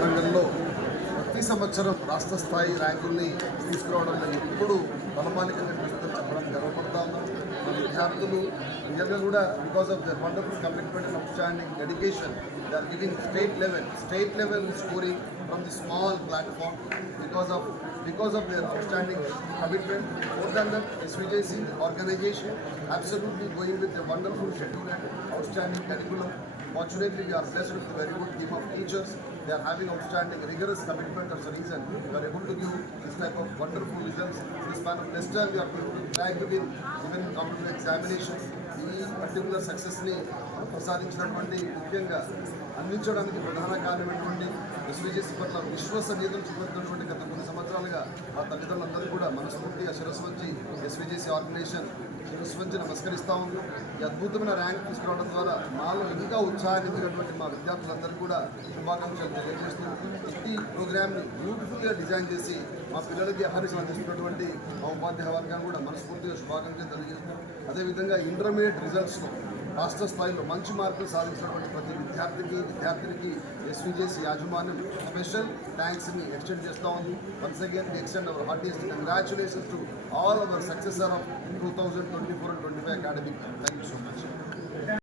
విద్యారంగంలో ప్రతి సంవత్సరం రాష్ట్ర స్థాయి ర్యాంకుల్ని తీసుకురావడంలో ఎప్పుడు తలమానికంగా నిలుస్తుందని చెప్పడం గర్వపడతా ఉన్నాం. మా విద్యార్థులు నిజంగా కూడా because of their wonderful commitment and outstanding dedication they are giving state level scoring from the small platform because of their outstanding commitment. More than that, SVJC organization absolutely going with a wonderful schedule and outstanding curriculum. Fortunately, we are blessed with a very good team of teachers. They are having outstanding, rigorous commitment. That's the reason we are able to give this type of wonderful results. In the span of less time, we are trying to win even competitive examinations. ఈ particular సక్సెస్ని ప్రసాదించినటువంటి ముఖ్యంగా అందించడానికి ప్రధాన కారణమైనటువంటి SVJC పట్ల విశ్వసనీయతను చూపుతున్నటువంటి గత కొన్ని సంవత్సరాలుగా ఆ తల్లిదండ్రులందరూ కూడా మనస్ఫూర్తిగా శిరస్సు వంచి ఎస్విజేసి ఆర్గనైజేషన్ శిరస్సు వంచి నమస్కరిస్తూ ఉన్నాం. ఈ అద్భుతమైన ర్యాంక్ తీసుకురావడం ద్వారా మాలో ఇంకా ఉత్సాహాన్ని నింపినటువంటి మా విద్యార్థులందరూ కూడా శుభాకాంక్షలు తెలియజేస్తూ ఈ ప్రోగ్రామ్ని బ్యూటిఫుల్గా డిజైన్ చేసి మా పిల్లలకి అహర్నిశలు అందిస్తున్నటువంటి మా ఉపాధ్యాయ వర్గాన్ని కూడా మనస్ఫూర్తిగా శుభాకాంక్షలు తెలియజేస్తూ అదేవిధంగా ఇంటర్మీడియట్ రిజల్ట్స్లో రాష్ట్ర స్థాయిలో మంచి మార్కులు సాధించినటువంటి ప్రతి విద్యార్థినికి ఎస్విజేసి యాజమాన్యం స్పెషల్ థ్యాంక్స్ని ఎక్స్టెండ్ చేస్తూ ఉంది. Once again we extend our heartiest congratulations to all our successor of 2024 and 25 academic. Thank you so much.